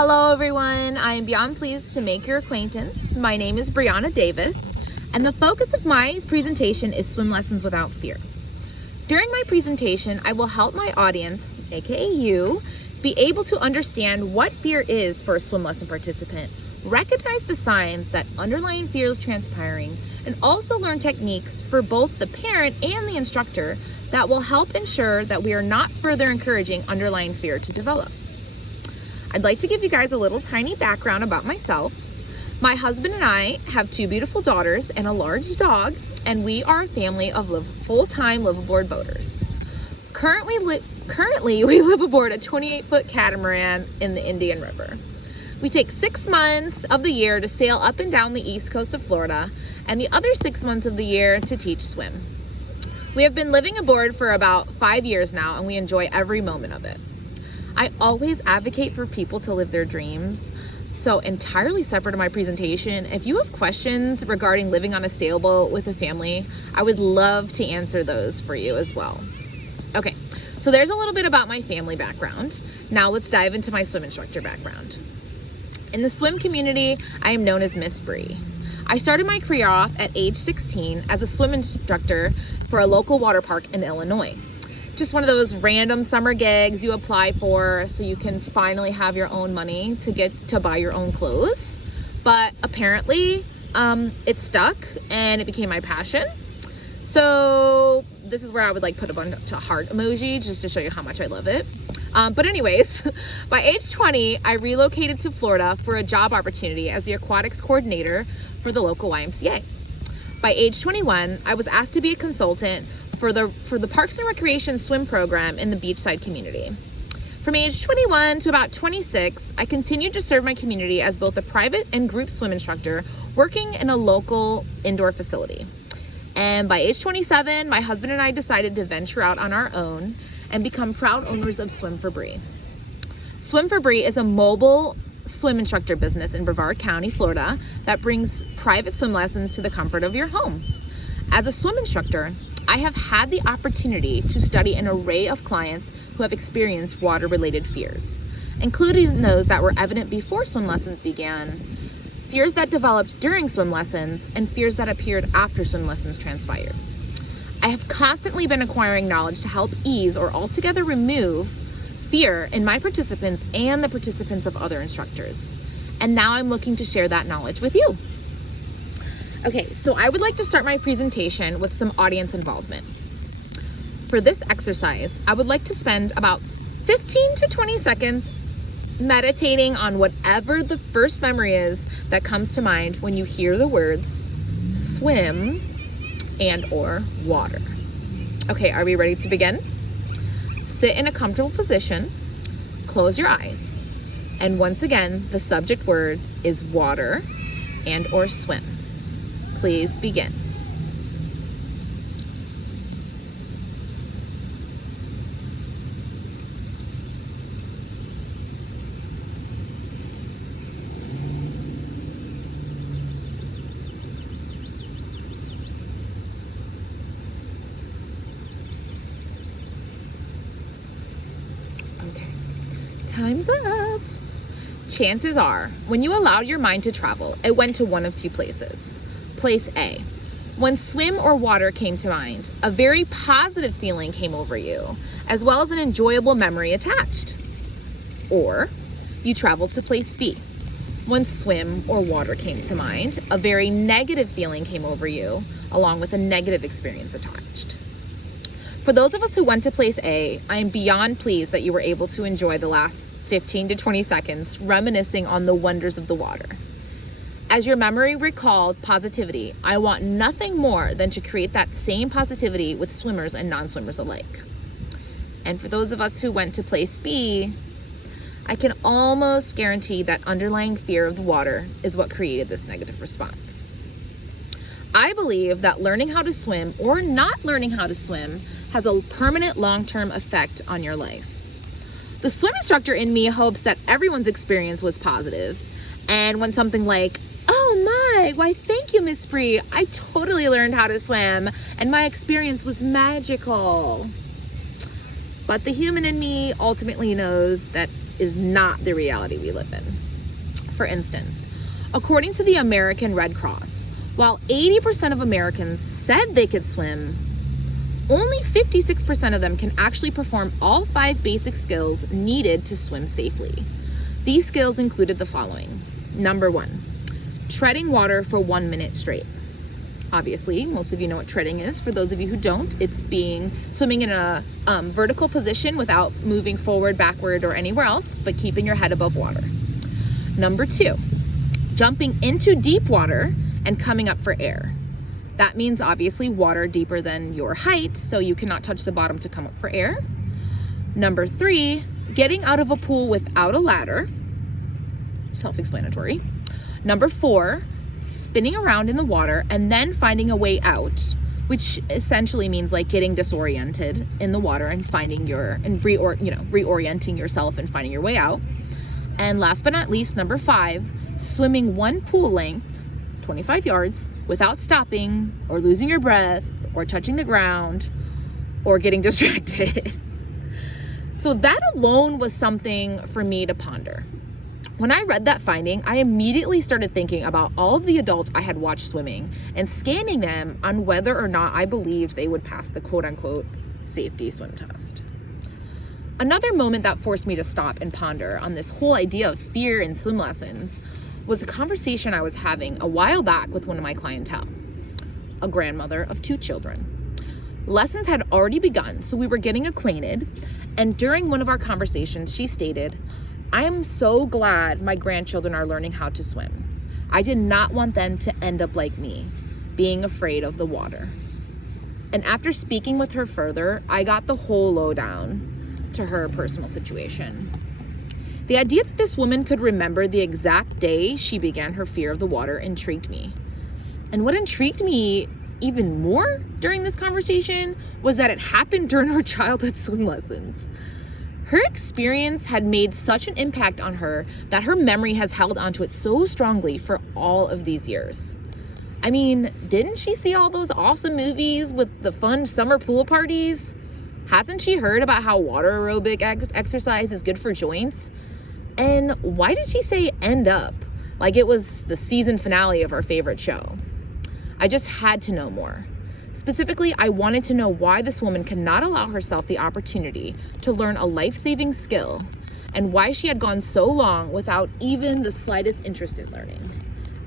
Hello everyone, I am beyond pleased to make your acquaintance. My name is Brianna Davis, and the focus of my presentation is swim lessons without fear. During my presentation, I will help my audience, aka you, be able to understand what fear is for a swim lesson participant, recognize the signs that underlying fear is transpiring, and also learn techniques for both the parent and the instructor that will help ensure that we are not further encouraging underlying fear to develop. I'd like to give you guys a little tiny background about myself. My husband and I have two beautiful daughters and a large dog, and we are a family of full-time liveaboard boaters. Currently, we live aboard a 28-foot catamaran in the Indian River. We take 6 months of the year to sail up and down the east coast of Florida, and the other 6 months of the year to teach swim. We have been living aboard for about 5 years now, and we enjoy every moment of it. I always advocate for people to live their dreams. So entirely separate of my presentation, if you have questions regarding living on a sailboat with a family, I would love to answer those for you as well. Okay, so there's a little bit about my family background. Now let's dive into my swim instructor background. In the swim community, I am known as Miss Bree. I started my career off at age 16 as a swim instructor for a local water park in Illinois. Just one of those random summer gigs you apply for so you can finally have your own money to get to buy your own clothes. But apparently it stuck and it became my passion. So this is where I would like put a bunch of heart emoji just to show you how much I love it. But anyways, by age 20, I relocated to Florida for a job opportunity as the aquatics coordinator for the local YMCA. By age 21, I was asked to be a consultant for the Parks and Recreation swim program in the beachside community. From age 21 to about 26, I continued to serve my community as both a private and group swim instructor working in a local indoor facility. And by age 27, my husband and I decided to venture out on our own and become proud owners of Swim for Bree. Swim for Bree is a mobile swim instructor business in Brevard County, Florida that brings private swim lessons to the comfort of your home. As a swim instructor, I have had the opportunity to study an array of clients who have experienced water-related fears, including those that were evident before swim lessons began, fears that developed during swim lessons, and fears that appeared after swim lessons transpired. I have constantly been acquiring knowledge to help ease or altogether remove fear in my participants and the participants of other instructors. And now I'm looking to share that knowledge with you. Okay, so I would like to start my presentation with some audience involvement. For this exercise, I would like to spend about 15 to 20 seconds meditating on whatever the first memory is that comes to mind when you hear the words swim and or water. Okay, are we ready to begin? Sit in a comfortable position, close your eyes, and once again, the subject word is water and or swim. Please begin. Okay, time's up. Chances are, when you allowed your mind to travel, it went to one of two places. Place A, when swim or water came to mind, a very positive feeling came over you, as well as an enjoyable memory attached. Or you traveled to place B. When swim or water came to mind, a very negative feeling came over you, along with a negative experience attached. For those of us who went to place A, I am beyond pleased that you were able to enjoy the last 15 to 20 seconds reminiscing on the wonders of the water. As your memory recalled positivity, I want nothing more than to create that same positivity with swimmers and non-swimmers alike. And for those of us who went to place B, I can almost guarantee that underlying fear of the water is what created this negative response. I believe that learning how to swim or not learning how to swim has a permanent long-term effect on your life. The swim instructor in me hopes that everyone's experience was positive, and when something like, "Oh my, why thank you, Miss Bree. I totally learned how to swim and my experience was magical." But the human in me ultimately knows that is not the reality we live in. For instance, according to the American Red Cross, while 80% of Americans said they could swim, only 56% of them can actually perform all 5 basic skills needed to swim safely. These skills included the following. Number 1, treading water for 1 minute straight. Obviously, most of you know what treading is. For those of you who don't, it's swimming in a vertical position without moving forward, backward, or anywhere else, but keeping your head above water. Number 2, jumping into deep water and coming up for air. That means obviously water deeper than your height, so you cannot touch the bottom to come up for air. Number 3, getting out of a pool without a ladder. Self-explanatory. Number 4, spinning around in the water and then finding a way out, which essentially means like getting disoriented in the water and reorienting yourself and finding your way out. And last but not least, number 5, swimming 1 pool length, 25 yards, without stopping or losing your breath or touching the ground or getting distracted. So that alone was something for me to ponder. When I read that finding, I immediately started thinking about all of the adults I had watched swimming and scanning them on whether or not I believed they would pass the quote-unquote safety swim test. Another moment that forced me to stop and ponder on this whole idea of fear in swim lessons was a conversation I was having a while back with one of my clientele, a grandmother of 2 children. Lessons had already begun, so we were getting acquainted, and during one of our conversations, she stated, "I am so glad my grandchildren are learning how to swim. I did not want them to end up like me, being afraid of the water." And after speaking with her further, I got the whole lowdown to her personal situation. The idea that this woman could remember the exact day she began her fear of the water intrigued me. And what intrigued me even more during this conversation was that it happened during her childhood swim lessons. Her experience had made such an impact on her that her memory has held onto it so strongly for all of these years. I mean, didn't she see all those awesome movies with the fun summer pool parties? Hasn't she heard about how water aerobic exercise is good for joints? And why did she say end up like it was the season finale of our favorite show? I just had to know more. Specifically, I wanted to know why this woman could not allow herself the opportunity to learn a life-saving skill and why she had gone so long without even the slightest interest in learning.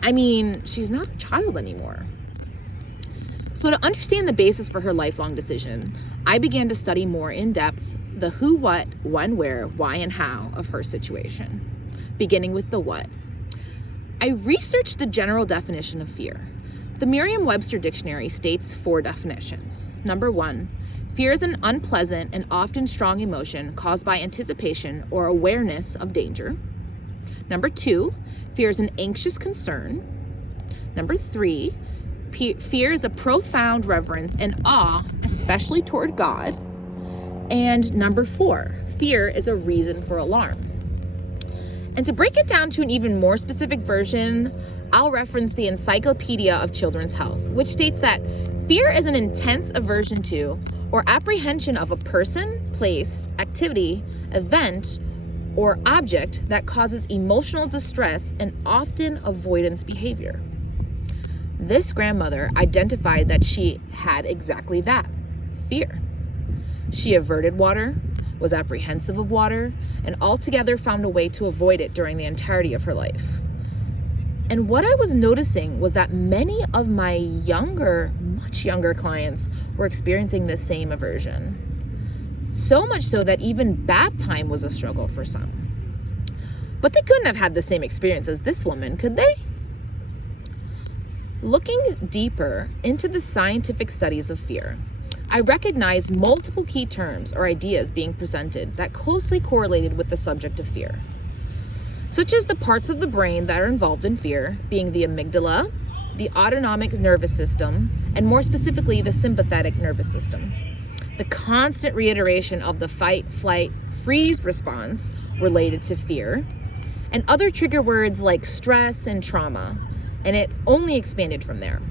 I mean, she's not a child anymore. So to understand the basis for her lifelong decision, I began to study more in depth the who, what, when, where, why, and how of her situation, beginning with the what. I researched the general definition of fear. The Merriam-Webster dictionary states 4 definitions. Number 1, fear is an unpleasant and often strong emotion caused by anticipation or awareness of danger. Number 2, fear is an anxious concern. Number 3, fear is a profound reverence and awe, especially toward God. And number 4, fear is a reason for alarm. And to break it down to an even more specific version, I'll reference the Encyclopedia of Children's Health, which states that fear is an intense aversion to or apprehension of a person, place, activity, event, or object that causes emotional distress and often avoidance behavior. This grandmother identified that she had exactly that, fear. She averted water, was apprehensive of water, and altogether found a way to avoid it during the entirety of her life. And what I was noticing was that many of my much younger clients were experiencing the same aversion. So much so that even bath time was a struggle for some. But they couldn't have had the same experience as this woman, could they? Looking deeper into the scientific studies of fear, I recognized multiple key terms or ideas being presented that closely correlated with the subject of fear, such as the parts of the brain that are involved in fear being the amygdala, the autonomic nervous system, and more specifically, the sympathetic nervous system. The constant reiteration of the fight, flight, freeze response related to fear, and other trigger words like stress and trauma, and it only expanded from there.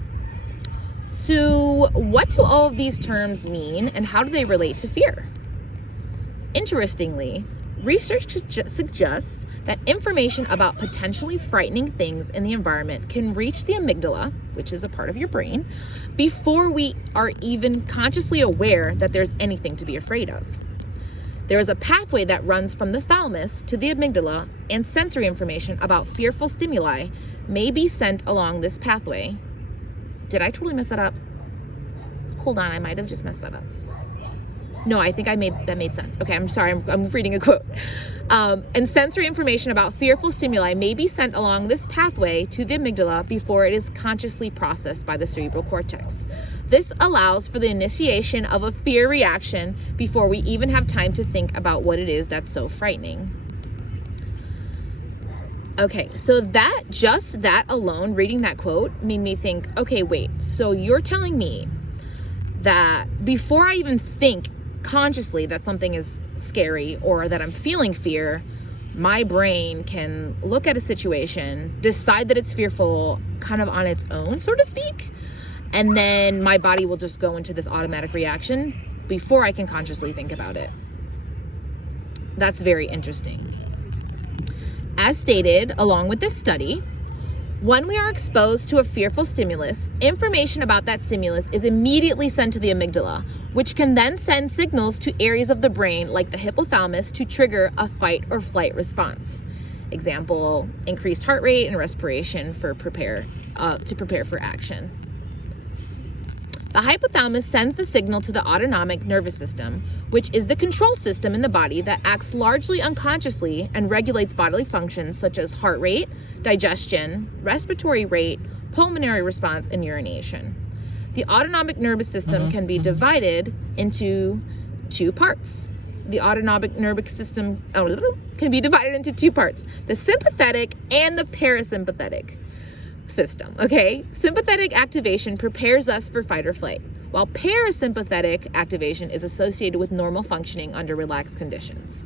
So what do all of these terms mean and how do they relate to fear? Interestingly, Research suggests that information about potentially frightening things in the environment can reach the amygdala, which is a part of your brain, before we are even consciously aware that there's anything to be afraid of. There is a pathway that runs from the thalamus to the amygdala, and sensory information about fearful stimuli may be sent along this pathway. Did I totally mess that up? Hold on, I might have just messed that up. No, I think that made sense. Okay, I'm sorry, I'm reading a quote. And sensory information about fearful stimuli may be sent along this pathway to the amygdala before it is consciously processed by the cerebral cortex. This allows for the initiation of a fear reaction before we even have time to think about what it is that's so frightening. Okay, so that alone, reading that quote, made me think, okay, wait, so you're telling me that before I even think consciously that something is scary or that I'm feeling fear, my brain can look at a situation, decide that it's fearful kind of on its own, so to speak, and then my body will just go into this automatic reaction before I can consciously think about it. That's very interesting. As stated, along with this study, when we are exposed to a fearful stimulus, information about that stimulus is immediately sent to the amygdala, which can then send signals to areas of the brain like the hypothalamus to trigger a fight or flight response. Example, increased heart rate and respiration to prepare for action. The hypothalamus sends the signal to the autonomic nervous system, which is the control system in the body that acts largely unconsciously and regulates bodily functions such as heart rate, digestion, respiratory rate, pulmonary response, and urination. The autonomic nervous system can be divided into two parts. The autonomic nervous system can be divided into two parts, the sympathetic and the parasympathetic system, okay? Sympathetic activation prepares us for fight or flight, while parasympathetic activation is associated with normal functioning under relaxed conditions.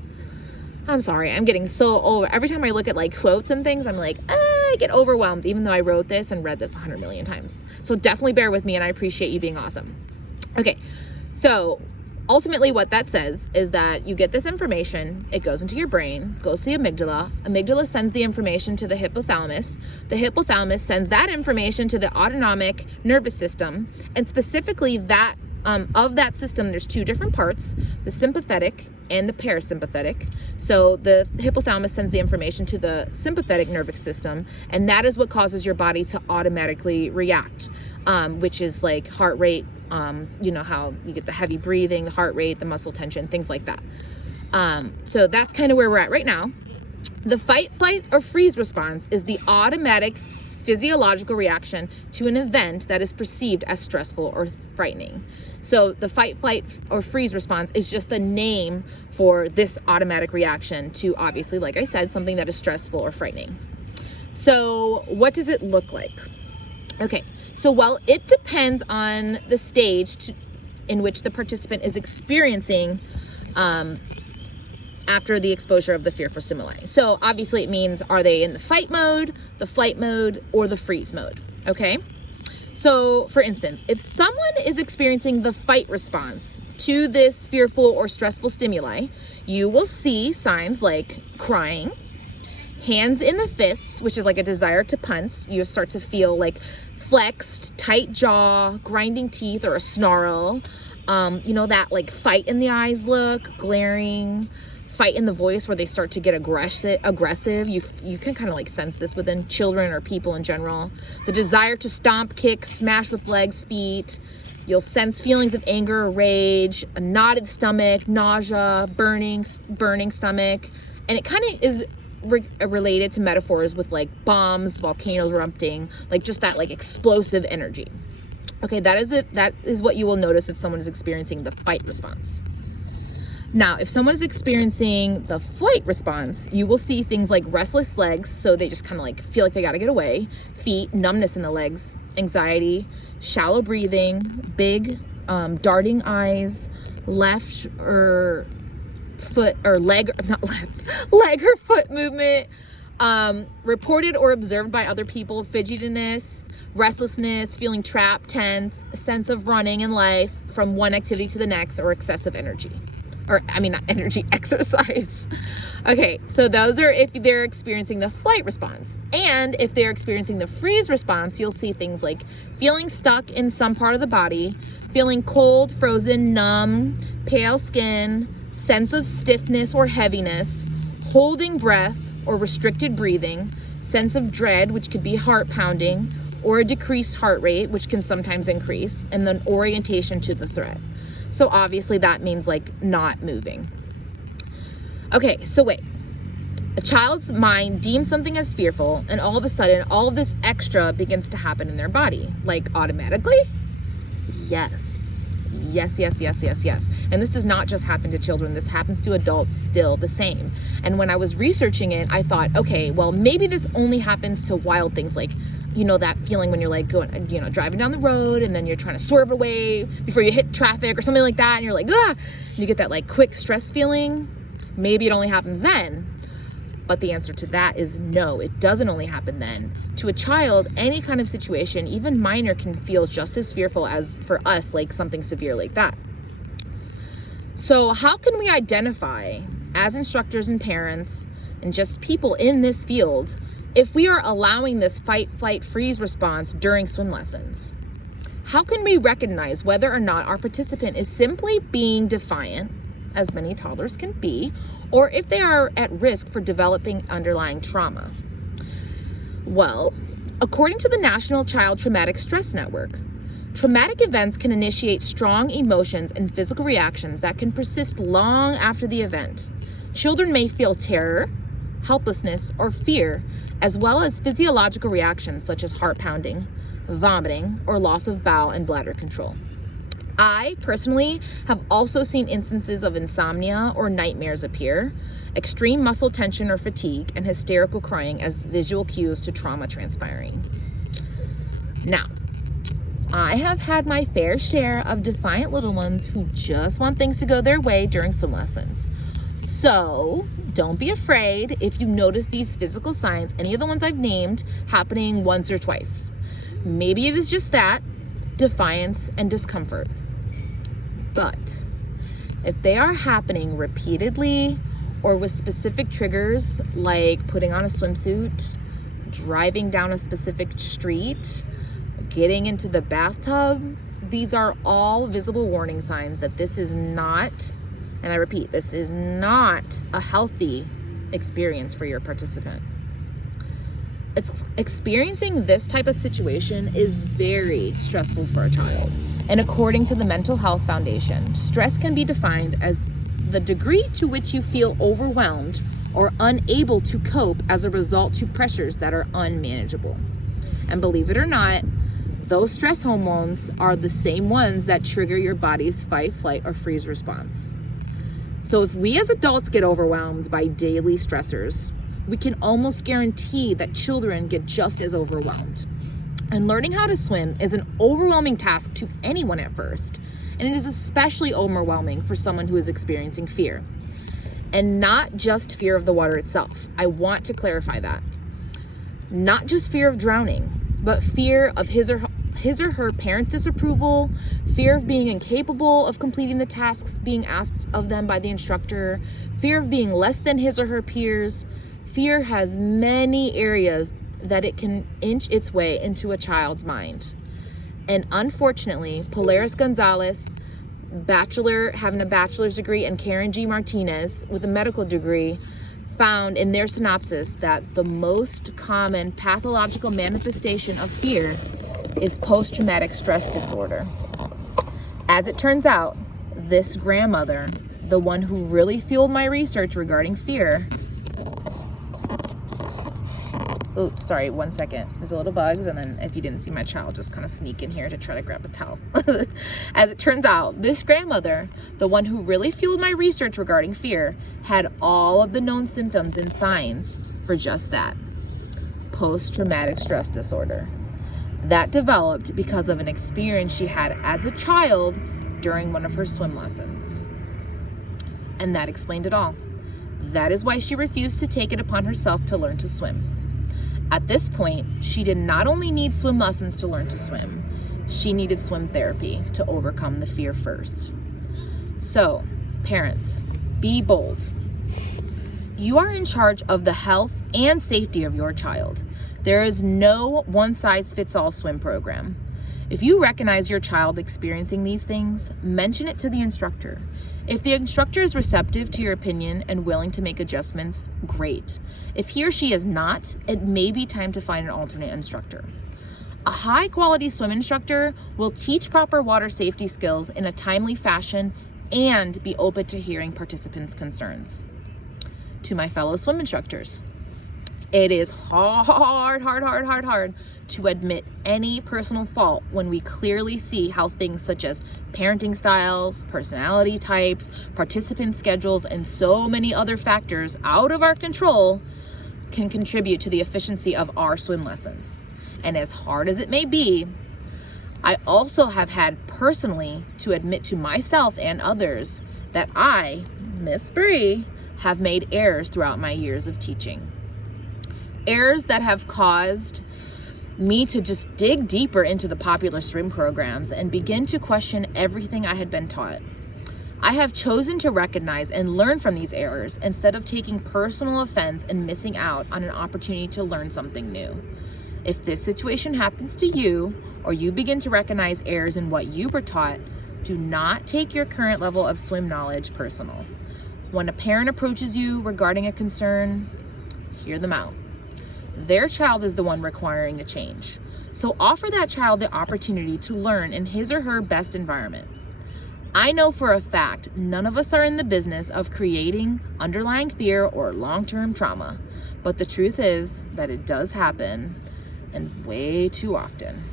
I'm sorry, I'm getting so over. Every time I look at like quotes and things, I'm like, I get overwhelmed, even though I wrote this and read this 100 million times. So definitely bear with me, and I appreciate you being awesome. Okay, so ultimately what that says is that you get this information, it goes into your brain, goes to the amygdala sends the information to the hypothalamus sends that information to the autonomic nervous system, and specifically that of that system, there's two different parts, the sympathetic and the parasympathetic. So the hypothalamus sends the information to the sympathetic nervous system, and that is what causes your body to automatically react, which is like heart rate, you know how you get the heavy breathing, the heart rate, the muscle tension, things like that. So that's kind of where we're at right now. The fight, flight, or freeze response is the automatic physiological reaction to an event that is perceived as stressful or frightening. So the fight, flight, or freeze response is just the name for this automatic reaction to, obviously, like I said, something that is stressful or frightening. So what does it look like? Okay, so while it depends on the stage in which the participant is experiencing after the exposure of the fearful stimuli. So obviously it means, are they in the fight mode, the flight mode, or the freeze mode, okay? So for instance, if someone is experiencing the fight response to this fearful or stressful stimuli, you will see signs like crying, hands in the fists, which is like a desire to punch. You start to feel like flexed, tight jaw, grinding teeth, or a snarl. You know, that like fight in the eyes look, glaring, fight in the voice where they start to get aggressive. You can kind of like sense this within children or people in general. The desire to stomp, kick, smash with legs, feet. You'll sense feelings of anger or rage, a knotted stomach, nausea, burning stomach. And it kind of is related to metaphors with like bombs, volcanoes erupting, like just that like explosive energy. Okay, that is it. That is what you will notice if someone is experiencing the fight response. Now, if someone is experiencing the flight response, you will see things like restless legs, so they just kind of like feel like they gotta get away, feet, numbness in the legs, anxiety, shallow breathing, big darting eyes, left or foot or leg, not left, leg or foot movement, reported or observed by other people, fidgetiness, restlessness, feeling trapped, tense, a sense of running in life from one activity to the next, or excessive energy. not energy, exercise. Okay, so those are if they're experiencing the flight response. And if they're experiencing the freeze response, you'll see things like feeling stuck in some part of the body, feeling cold, frozen, numb, pale skin, sense of stiffness or heaviness, holding breath or restricted breathing, sense of dread, which could be heart pounding, or a decreased heart rate, which can sometimes increase, and then orientation to the threat. So obviously that means like not moving. Okay, so wait. A child's mind deems something as fearful, and all of a sudden, all of this extra begins to happen in their body. Like automatically? Yes. Yes. And this does not just happen to children. This happens to adults still the same. And when I was researching it, I thought, okay, well, maybe this only happens to wild things like, that feeling when you're like going, driving down the road and then you're trying to swerve away before you hit traffic or something like that. And you're like, ah, and you get that like quick stress feeling. Maybe it only happens then. But the answer to that is no, it doesn't only happen then. To a child, any kind of situation, even minor, can feel just as fearful as for us, like something severe like that. So how can we identify, as instructors and parents and just people in this field, if we are allowing this fight, flight, freeze response during swim lessons? How can we recognize whether or not our participant is simply being defiant, as many toddlers can be, or if they are at risk for developing underlying trauma? Well, according to the National Child Traumatic Stress Network, traumatic events can initiate strong emotions and physical reactions that can persist long after the event. Children may feel terror, helplessness, or fear, as well as physiological reactions such as heart pounding, vomiting, or loss of bowel and bladder control. I personally have also seen instances of insomnia or nightmares appear, extreme muscle tension or fatigue, and hysterical crying as visual cues to trauma transpiring. Now, I have had my fair share of defiant little ones who just want things to go their way during swim lessons. So don't be afraid if you notice these physical signs, any of the ones I've named, happening once or twice. Maybe it is just that, defiance and discomfort. But if they are happening repeatedly or with specific triggers like putting on a swimsuit, driving down a specific street, getting into the bathtub, these are all visible warning signs that this is not, and I repeat, this is not a healthy experience for your participant. Experiencing this type of situation is very stressful for a child. And according to the Mental Health Foundation, stress can be defined as the degree to which you feel overwhelmed or unable to cope as a result to pressures that are unmanageable. And believe it or not, those stress hormones are the same ones that trigger your body's fight, flight, or freeze response. So if we as adults get overwhelmed by daily stressors, we can almost guarantee that children get just as overwhelmed. And learning how to swim is an overwhelming task to anyone at first, and it is especially overwhelming for someone who is experiencing fear. And not just fear of the water itself. I want to clarify that. Not just fear of drowning, but fear of his or her parents' disapproval, fear of being incapable of completing the tasks being asked of them by the instructor, fear of being less than his or her peers. Fear has many areas that it can inch its way into a child's mind. And unfortunately, Polaris Gonzalez, having a bachelor's degree, and Karen G. Martinez with a medical degree, found in their synopsis that the most common pathological manifestation of fear is post-traumatic stress disorder. As it turns out, this grandmother, the one who really fueled my research regarding fear, oops, sorry, 1 second. There's a little bugs, and then if you didn't see my child just kind of sneak in here to try to grab a towel. As it turns out, this grandmother, the one who really fueled my research regarding fear, had all of the known symptoms and signs for just that. Post-traumatic stress disorder. That developed because of an experience she had as a child during one of her swim lessons. And that explained it all. That is why she refused to take it upon herself to learn to swim. At this point, she did not only need swim lessons to learn to swim, she needed swim therapy to overcome the fear first. So, Parents, be bold. You are in charge of the health and safety of your child. There is no one-size-fits-all swim program. If you recognize your child experiencing these things, mention it to the instructor. If the instructor is receptive to your opinion and willing to make adjustments, great. If he or she is not, it may be time to find an alternate instructor. A high-quality swim instructor will teach proper water safety skills in a timely fashion and be open to hearing participants' concerns. To my fellow swim instructors, it is hard to admit any personal fault when we clearly see how things such as parenting styles, personality types, participant schedules, and so many other factors out of our control can contribute to the efficiency of our swim lessons. And as hard as it may be, I also have had personally to admit to myself and others that I, Miss Bree, have made errors throughout my years of teaching. Errors that have caused me to just dig deeper into the popular swim programs and begin to question everything I had been taught. I have chosen to recognize and learn from these errors instead of taking personal offense and missing out on an opportunity to learn something new. If this situation happens to you, or you begin to recognize errors in what you were taught, do not take your current level of swim knowledge personal. When a parent approaches you regarding a concern, hear them out. Their child is the one requiring a change. So offer that child the opportunity to learn in his or her best environment. I know for a fact none of us are in the business of creating underlying fear or long-term trauma, but the truth is that it does happen, and way too often.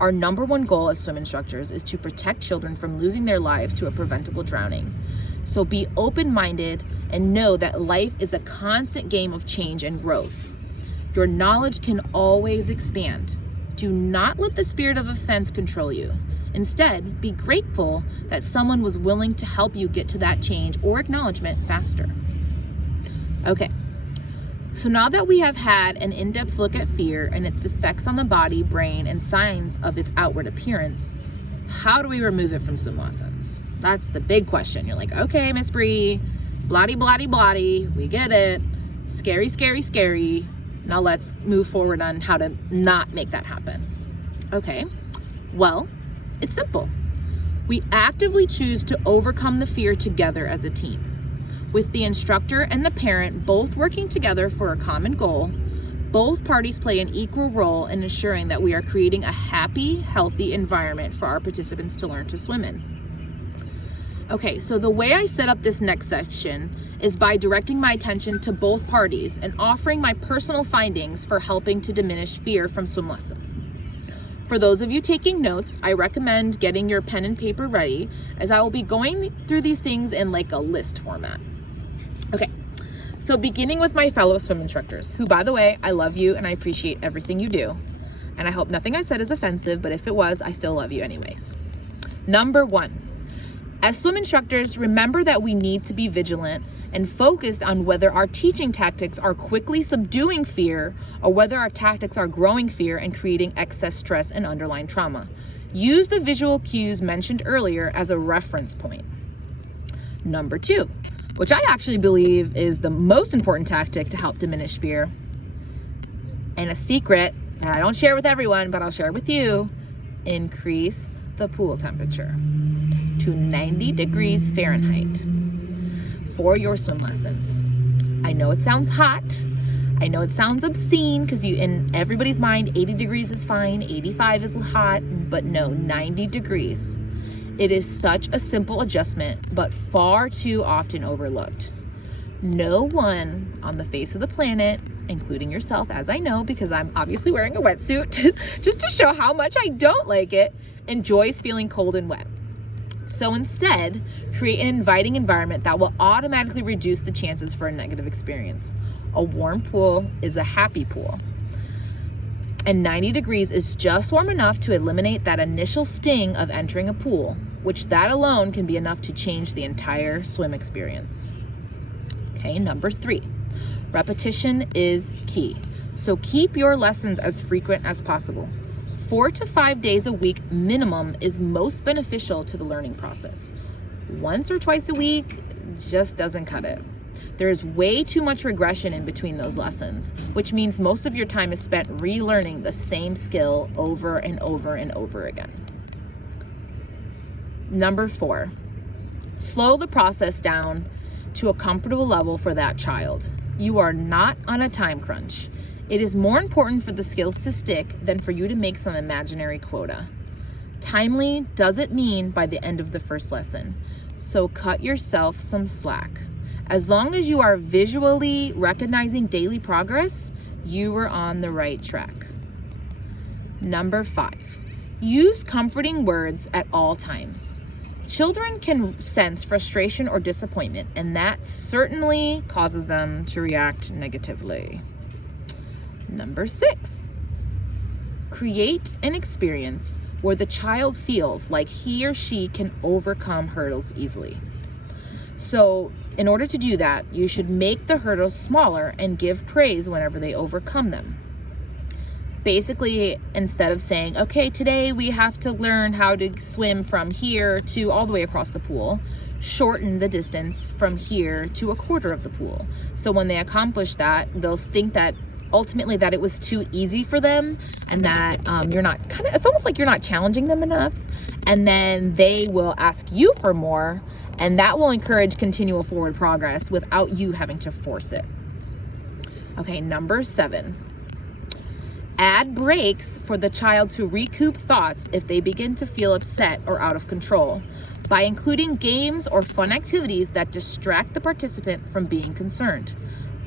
Our number one goal as swim instructors is to protect children from losing their lives to a preventable drowning. So be open-minded and know that life is a constant game of change and growth. Your knowledge can always expand. Do not let the spirit of offense control you. Instead, be grateful that someone was willing to help you get to that change or acknowledgement faster. Okay, so now that we have had an in-depth look at fear and its effects on the body, brain, and signs of its outward appearance, how do we remove it from swim lessons? That's the big question. You're like, okay, Miss Bree, blotty, we get it. Scary, scary, scary. Now let's move forward on how to not make that happen. Okay, well, it's simple. We actively choose to overcome the fear together as a team. With the instructor and the parent both working together for a common goal, both parties play an equal role in ensuring that we are creating a happy, healthy environment for our participants to learn to swim in. Okay, so the way I set up this next section is by directing my attention to both parties and offering my personal findings for helping to diminish fear from swim lessons. For those of you taking notes, I recommend getting your pen and paper ready, as I will be going through these things in like a list format. Okay, so beginning with my fellow swim instructors, who, by the way, I love you and I appreciate everything you do. And I hope nothing I said is offensive, but if it was, I still love you anyways. Number one, as swim instructors, remember that we need to be vigilant and focused on whether our teaching tactics are quickly subduing fear or whether our tactics are growing fear and creating excess stress and underlying trauma. Use the visual cues mentioned earlier as a reference point. Number two, which I actually believe is the most important tactic to help diminish fear, and a secret that I don't share with everyone, but I'll share with you: increase the pool temperature to 90 degrees Fahrenheit for your swim lessons. I know it sounds hot. I know it sounds obscene because in everybody's mind, 80 degrees is fine, 85 is hot, but no, 90 degrees. It is such a simple adjustment, but far too often overlooked. No one on the face of the planet, including yourself, as I know, because I'm obviously wearing a wetsuit, just to show how much I don't like it, enjoys feeling cold and wet. So instead, create an inviting environment that will automatically reduce the chances for a negative experience. A warm pool is a happy pool. And 90 degrees is just warm enough to eliminate that initial sting of entering a pool, which that alone can be enough to change the entire swim experience. Okay, number three, repetition is key. So keep your lessons as frequent as possible. 4 to 5 days a week minimum is most beneficial to the learning process. Once or twice a week just doesn't cut it. There is way too much regression in between those lessons, which means most of your time is spent relearning the same skill over and over and over again. Number 4, slow the process down to a comfortable level for that child. You are not on a time crunch. It is more important for the skills to stick than for you to make some imaginary quota. Timely doesn't mean by the end of the first lesson, so cut yourself some slack. As long as you are visually recognizing daily progress, you are on the right track. Number 5, use comforting words at all times. Children can sense frustration or disappointment, and that certainly causes them to react negatively. Number 6, create an experience where the child feels like he or she can overcome hurdles easily. So in order to do that, you should make the hurdles smaller and give praise whenever they overcome them. Basically, instead of saying, okay, today we have to learn how to swim from here to all the way across the pool, shorten the distance from here to a quarter of the pool. So when they accomplish that, they'll think that ultimately that it was too easy for them, and that it's almost like you're not challenging them enough. And then they will ask you for more, and that will encourage continual forward progress without you having to force it. Okay, number 7. Add breaks for the child to recoup thoughts if they begin to feel upset or out of control by including games or fun activities that distract the participant from being concerned.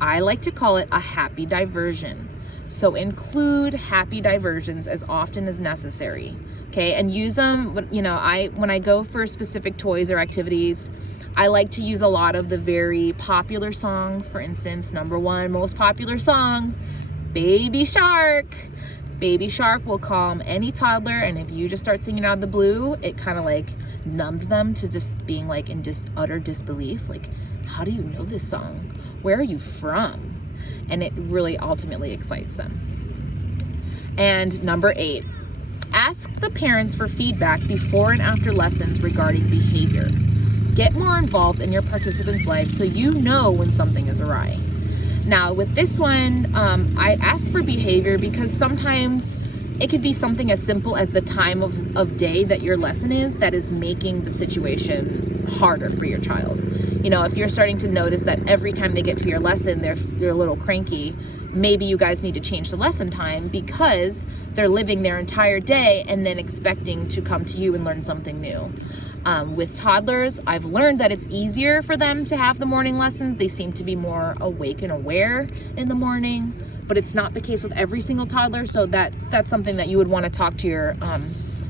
I like to call it a happy diversion. So include happy diversions as often as necessary, okay? And use them, when I go for specific toys or activities, I like to use a lot of the very popular songs. For instance, number 1 most popular song, Baby Shark. Baby Shark will calm any toddler, and if you just start singing out of the blue, it kind of like numbs them to just being like in utter disbelief. Like, how do you know this song? Where are you from? And it really ultimately excites them. And number 8, ask the parents for feedback before and after lessons regarding behavior. Get more involved in your participants' lives so you know when something is awry. Now with this one, I ask for behavior because sometimes it could be something as simple as the time of day that your lesson is that is making the situation harder for your child. If you're starting to notice that every time they get to your lesson, they're a little cranky, maybe you guys need to change the lesson time because they're living their entire day and then expecting to come to you and learn something new. With toddlers, I've learned that it's easier for them to have the morning lessons. They seem to be more awake and aware in the morning, but it's not the case with every single toddler. So that's something that you would want to talk to your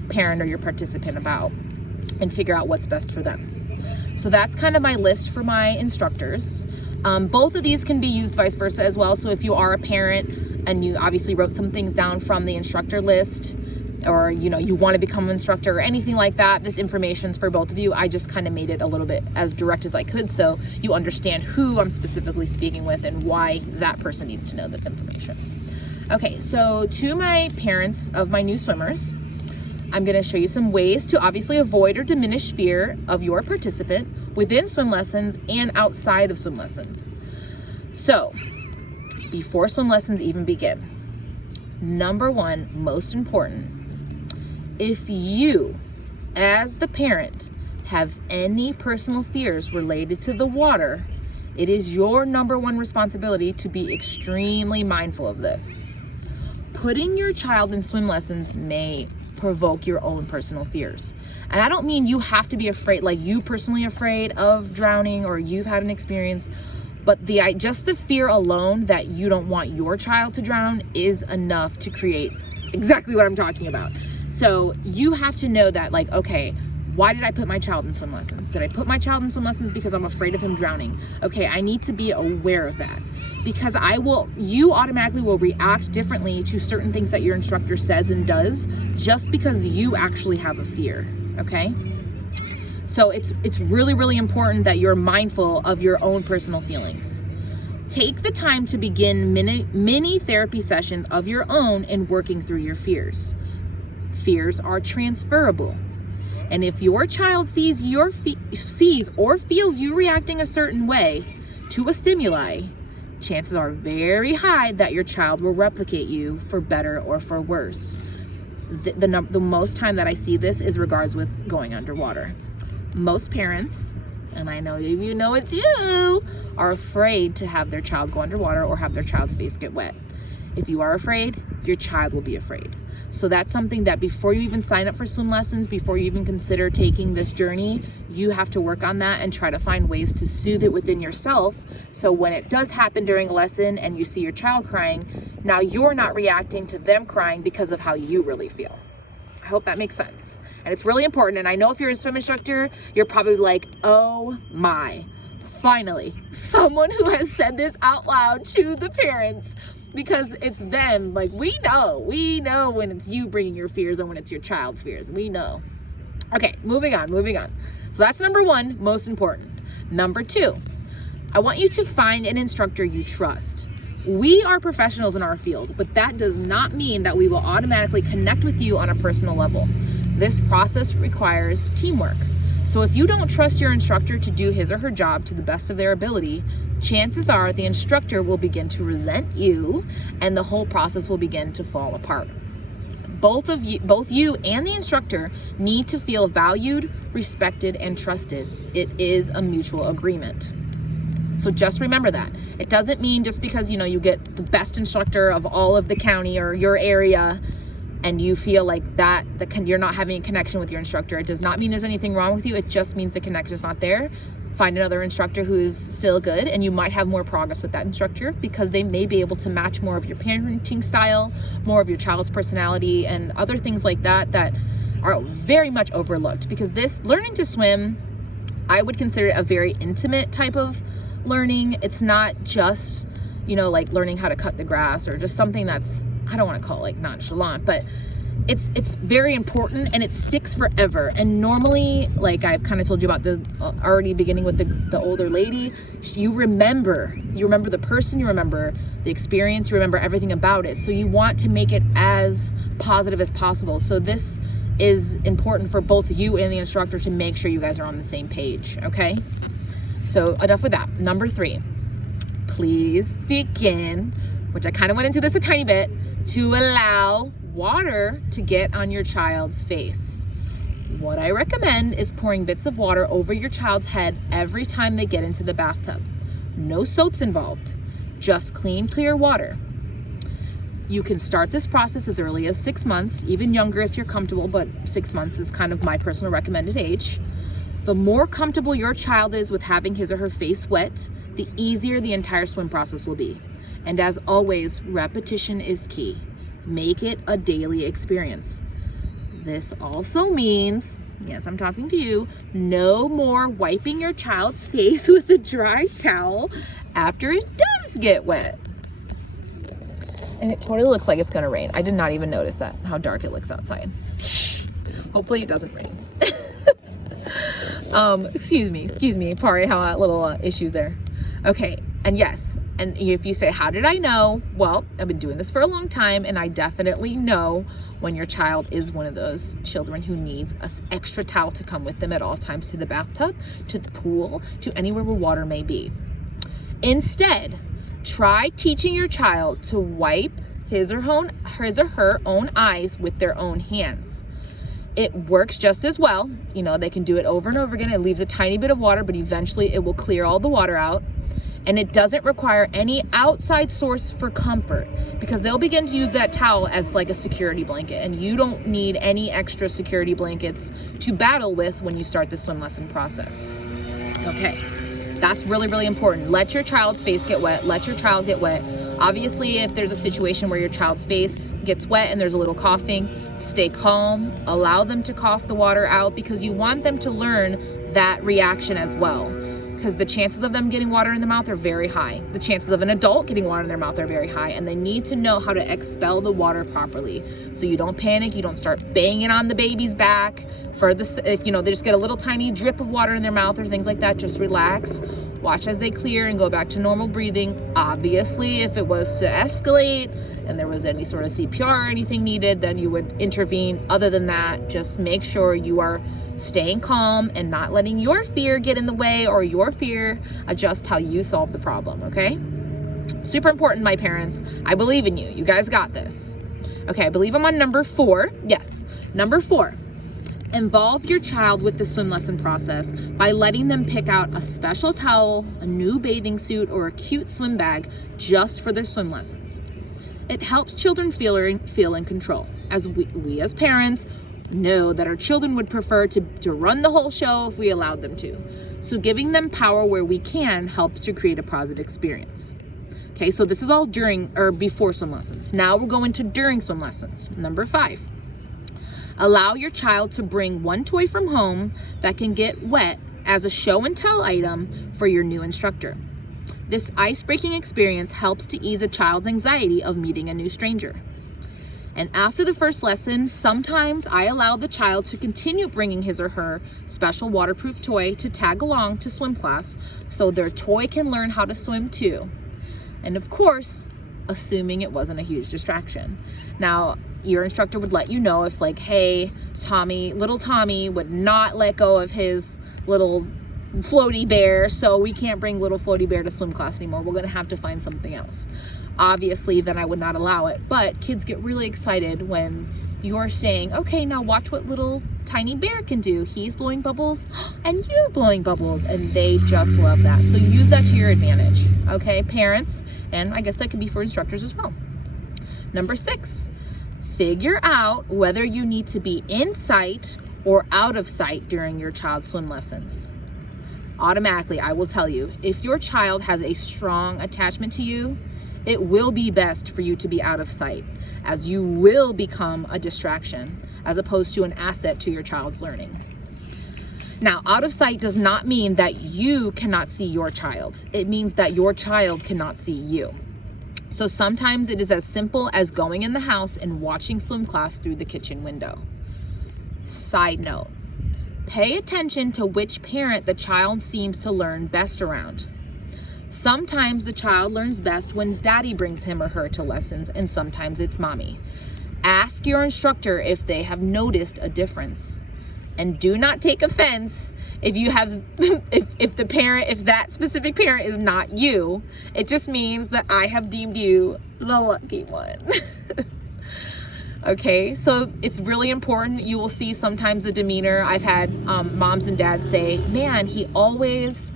parent or your participant about and figure out what's best for them. So that's kind of my list for my instructors. Both of these can be used vice versa as well. So if you are a parent and you obviously wrote some things down from the instructor list, or you want to become an instructor or anything like that, this information's for both of you. I just kind of made it a little bit as direct as I could so you understand who I'm specifically speaking with and why that person needs to know this information. Okay, so to my parents of my new swimmers, I'm going to show you some ways to obviously avoid or diminish fear of your participant within swim lessons and outside of swim lessons. So before swim lessons even begin, number 1, most important, if you, as the parent, have any personal fears related to the water, it is your number 1 responsibility to be extremely mindful of this. Putting your child in swim lessons may provoke your own personal fears. And I don't mean you have to be afraid, like you personally afraid of drowning or you've had an experience, but just the fear alone that you don't want your child to drown is enough to create exactly what I'm talking about. So you have to know that, like, okay, why did I put my child in swim lessons? Did I put my child in swim lessons because I'm afraid of him drowning? Okay, I need to be aware of that because you automatically will react differently to certain things that your instructor says and does just because you actually have a fear, okay? So it's really, really important that you're mindful of your own personal feelings. Take the time to begin mini therapy sessions of your own in working through your fears. Fears are transferable. And if your child sees or feels you reacting a certain way to a stimuli, chances are very high that your child will replicate you for better or for worse. The most time that I see this is regards with going underwater. Most parents, and I know you know it's you, are afraid to have their child go underwater or have their child's face get wet. If you are afraid, your child will be afraid. So that's something that before you even sign up for swim lessons, before you even consider taking this journey, you have to work on that and try to find ways to soothe it within yourself. So when it does happen during a lesson and you see your child crying, now you're not reacting to them crying because of how you really feel. I hope that makes sense. And it's really important. And I know if you're a swim instructor, you're probably like, oh my, finally, someone who has said this out loud to the parents. Because it's them. Like, we know when it's you bringing your fears or when it's your child's fears. We know. Okay, moving on. So that's number one, most important. Number two, I want you to find an instructor you trust. We are professionals in our field, but that does not mean that we will automatically connect with you on a personal level. This process requires teamwork. So if you don't trust your instructor to do his or her job to the best of their ability, chances are the instructor will begin to resent you and the whole process will begin to fall apart. Both you and the instructor need to feel valued, respected, and trusted. It is a mutual agreement. So just remember that. It doesn't mean just because you get the best instructor of all of the county or your area and you feel like you're not having a connection with your instructor. It does not mean there's anything wrong with you. It just means the connection is not there. Find another instructor who is still good, and you might have more progress with that instructor because they may be able to match more of your parenting style, more of your child's personality, and other things like that are very much overlooked. Because this learning to swim, I would consider it a very intimate type of learning. It's not just, like learning how to cut the grass or just something that's, I don't want to call it like nonchalant, but it's very important and it sticks forever. And normally, like I've kind of told you about the already beginning with the older lady, you remember the person, you remember the experience, you remember everything about it. So you want to make it as positive as possible. So this is important for both you and the instructor to make sure you guys are on the same page, okay? So enough with that. Number 3, please begin, which I kind of went into this a tiny bit, to allow water to get on your child's face. What I recommend is pouring bits of water over your child's head every time they get into the bathtub. No soaps involved, just clean, clear water. You can start this process as early as 6 months, even younger if you're comfortable, but 6 months is kind of my personal recommended age. The more comfortable your child is with having his or her face wet, the easier the entire swim process will be. And as always, repetition is key. Make it a daily experience. This also means, yes, I'm talking to you, no more wiping your child's face with a dry towel after it does get wet. And it totally looks like it's gonna rain. I did not even notice that, how dark it looks outside. Hopefully it doesn't rain. Excuse me, Pari, how little issues there. Okay, and yes, and if you say, how did I know? Well, I've been doing this for a long time, and I definitely know when your child is one of those children who needs an extra towel to come with them at all times to the bathtub, to the pool, to anywhere where water may be. Instead, try teaching your child to wipe his or her own eyes with their own hands. It works just as well. They can do it over and over again. It leaves a tiny bit of water, but eventually it will clear all the water out. And it doesn't require any outside source for comfort because they'll begin to use that towel as like a security blanket, and you don't need any extra security blankets to battle with when you start the swim lesson process. Okay, that's really, really important. Let your child's face get wet. Let your child get wet. Obviously, if there's a situation where your child's face gets wet and there's a little coughing, stay calm. Allow them to cough the water out because you want them to learn that reaction as well. Because the chances of them getting water in the mouth are very high. The chances of an adult getting water in their mouth are very high, and they need to know how to expel the water properly. So you don't panic, you don't start banging on the baby's back. If they just get a little tiny drip of water in their mouth or things like that, just relax. Watch as they clear and go back to normal breathing. Obviously, if it was to escalate, and there was any sort of CPR or anything needed, then you would intervene. Other than that, just make sure you are staying calm and not letting your fear get in the way, or your fear adjust how you solve the problem, okay? Super important, my parents. I believe in you. You guys got this. Okay, I believe I'm on number 4. Yes, number 4. Involve your child with the swim lesson process by letting them pick out a special towel, a new bathing suit, or a cute swim bag just for their swim lessons. It helps children feel in control, as we as parents know that our children would prefer to run the whole show if we allowed them to. So giving them power where we can helps to create a positive experience. Okay, so this is all during or before swim lessons. Now we're going to during swim lessons. Number 5. Allow your child to bring one toy from home that can get wet as a show and tell item for your new instructor. This ice-breaking experience helps to ease a child's anxiety of meeting a new stranger. And after the first lesson, sometimes I allow the child to continue bringing his or her special waterproof toy to tag along to swim class so their toy can learn how to swim too. And of course, assuming it wasn't a huge distraction. Now, your instructor would let you know if like, hey, little Tommy would not let go of his little floaty bear, so we can't bring little floaty bear to swim class anymore. We're gonna have to find something else. Obviously, then I would not allow it. But kids get really excited when you're saying, okay, now watch what little tiny bear can do. He's blowing bubbles and you're blowing bubbles, and they just love that. So use that to your advantage, okay, parents? And I guess that could be for instructors as well. Number 6, figure out whether you need to be in sight or out of sight during your child's swim lessons. Automatically, I will tell you, if your child has a strong attachment to you, it will be best for you to be out of sight, as you will become a distraction as opposed to an asset to your child's learning. Now, out of sight does not mean that you cannot see your child. It means that your child cannot see you. So sometimes it is as simple as going in the house and watching swim class through the kitchen window. Side note, pay attention to which parent the child seems to learn best around. Sometimes the child learns best when daddy brings him or her to lessons, and sometimes it's mommy. Ask your instructor if they have noticed a difference. And do not take offense if you have, if that specific parent is not you. It just means that I have deemed you the lucky one. Okay, so it's really important. You will see sometimes the demeanor. I've had moms and dads say, man, he always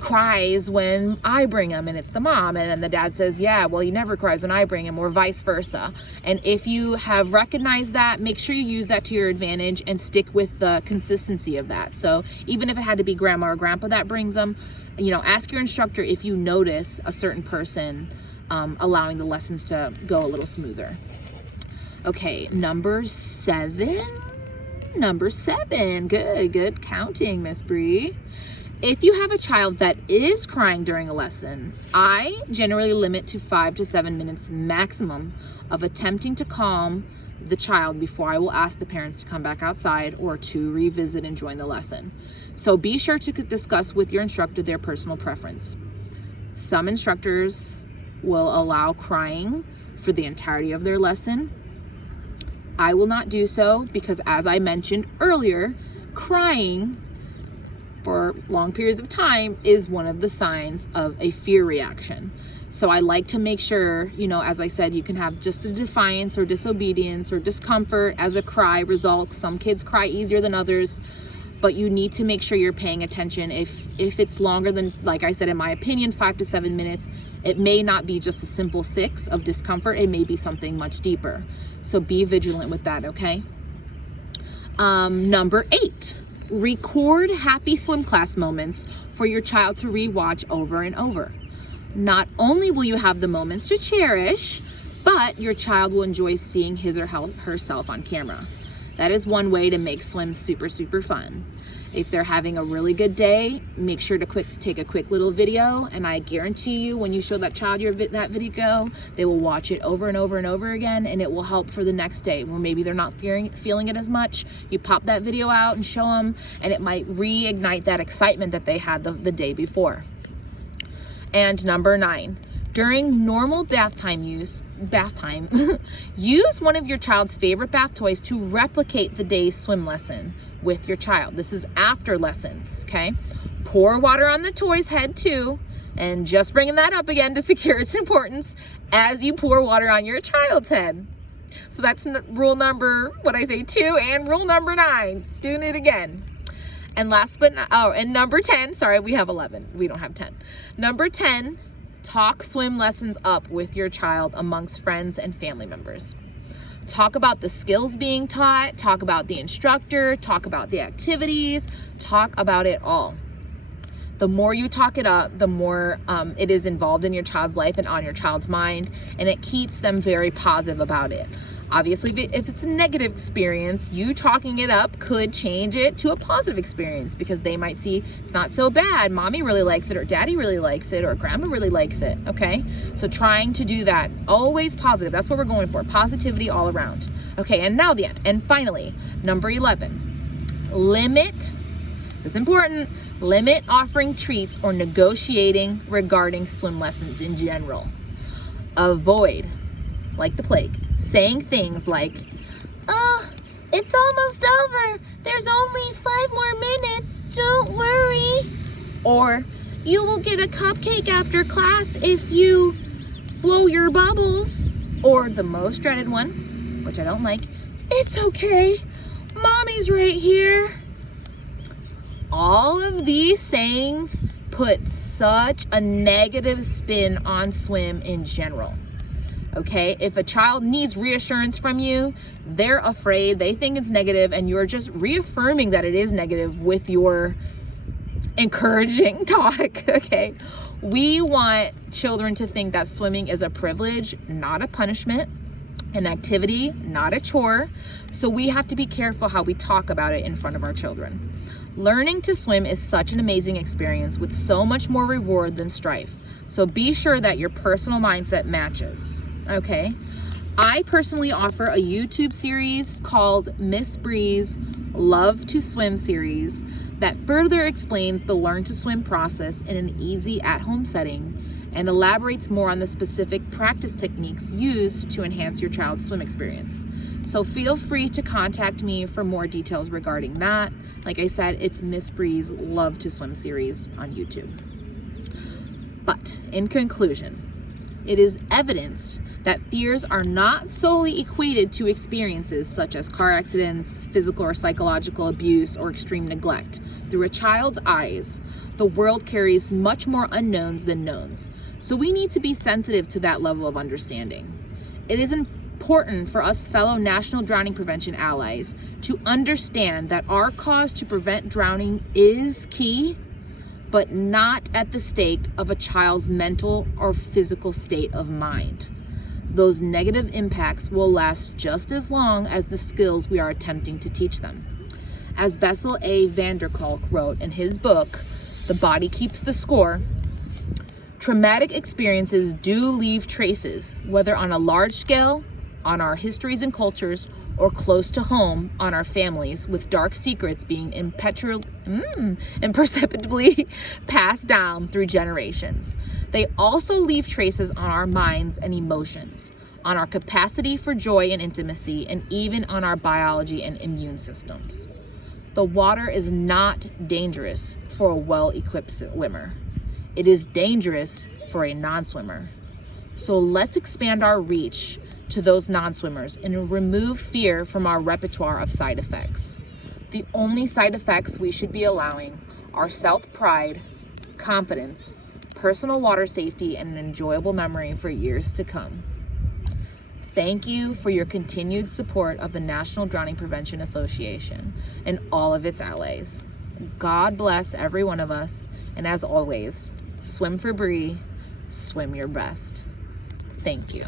cries when I bring him, and it's the mom, and then the dad says, yeah, well, he never cries when I bring him, or vice versa. And if you have recognized that, make sure you use that to your advantage and stick with the consistency of that. So even if it had to be grandma or grandpa that brings them, ask your instructor if you notice a certain person allowing the lessons to go a little smoother. Okay, number 7. Good counting, Miss Bree. If you have a child that is crying during a lesson, I generally limit to 5 to 7 minutes maximum of attempting to calm the child before I will ask the parents to come back outside or to revisit and join the lesson. So be sure to discuss with your instructor their personal preference. Some instructors will allow crying for the entirety of their lesson. I will not do so because, as I mentioned earlier, crying for long periods of time is one of the signs of a fear reaction. So I like to make sure, as I said, you can have just a defiance or disobedience or discomfort as a cry result. Some kids cry easier than others, but you need to make sure you're paying attention. If it's longer than, like I said, in my opinion, 5 to 7 minutes, it may not be just a simple fix of discomfort. It may be something much deeper. So be vigilant with that, okay? Number 8. Record happy swim class moments for your child to rewatch over and over. Not only will you have the moments to cherish, but your child will enjoy seeing his or herself on camera. That is one way to make swim super, super fun. If they're having a really good day, make sure to take a quick little video, and I guarantee you when you show that child that video, they will watch it over and over and over again, and it will help for the next day where maybe they're not feeling it as much. You pop that video out and show them, and it might reignite that excitement that they had the day before. And number 9, During normal bath time, use one of your child's favorite bath toys to replicate the day's swim lesson with your child. This is after lessons, okay? Pour water on the toy's head too, and just bringing that up again to secure its importance as you pour water on your child's head. So that's rule number, 2, and rule number 9, doing it again. And and number 10, sorry, we have 11, we don't have 10. Number 10, talk swim lessons up with your child amongst friends and family members. Talk about the skills being taught, talk about the instructor, talk about the activities, talk about it all. The more you talk it up, the more it is involved in your child's life and on your child's mind, and it keeps them very positive about it. Obviously, if it's a negative experience, you talking it up could change it to a positive experience, because they might see it's not so bad. Mommy really likes it, or daddy really likes it, or grandma really likes it, okay? So trying to do that, always positive. That's what we're going for, positivity all around. Okay, and now the end. And finally, number 11, limit, it's important, limit offering treats or negotiating regarding swim lessons in general. Avoid, like the plague, saying things like, "Oh, it's almost over. There's only 5 more minutes. Don't worry." Or, "You will get a cupcake after class if you blow your bubbles." Or the most dreaded one, which I don't like, "It's okay. Mommy's right here." All of these sayings put such a negative spin on swim in general. Okay, if a child needs reassurance from you, they're afraid, they think it's negative, and you're just reaffirming that it is negative with your encouraging talk, okay? We want children to think that swimming is a privilege, not a punishment, an activity, not a chore. So we have to be careful how we talk about it in front of our children. Learning to swim is such an amazing experience with so much more reward than strife. So be sure that your personal mindset matches, okay? I personally offer a YouTube series called Miss Bree's Love to Swim series that further explains the learn to swim process in an easy at-home setting and elaborates more on the specific practice techniques used to enhance your child's swim experience. So feel free to contact me for more details regarding that. Like I said, it's Miss Bree's Love to Swim series on YouTube. But in conclusion, it is evidenced that fears are not solely equated to experiences such as car accidents, physical or psychological abuse, or extreme neglect. Through a child's eyes, the world carries much more unknowns than knowns. So we need to be sensitive to that level of understanding. It is important for us fellow National Drowning Prevention allies to understand that our cause to prevent drowning is key, but not at the stake of a child's mental or physical state of mind. Those negative impacts will last just as long as the skills we are attempting to teach them. As Bessel A. Vanderkolk wrote in his book, The Body Keeps the Score, traumatic experiences do leave traces, whether on a large scale, on our histories and cultures, or close to home on our families, with dark secrets being imperceptibly passed down through generations. They also leave traces on our minds and emotions, on our capacity for joy and intimacy, and even on our biology and immune systems. The water is not dangerous for a well-equipped swimmer. It is dangerous for a non-swimmer. So let's expand our reach to those non-swimmers and remove fear from our repertoire of side effects. The only side effects we should be allowing are self-pride, confidence, personal water safety, and an enjoyable memory for years to come. Thank you for your continued support of the National Drowning Prevention Association and all of its allies. God bless every one of us, and as always, swim for Bree, swim your best. Thank you.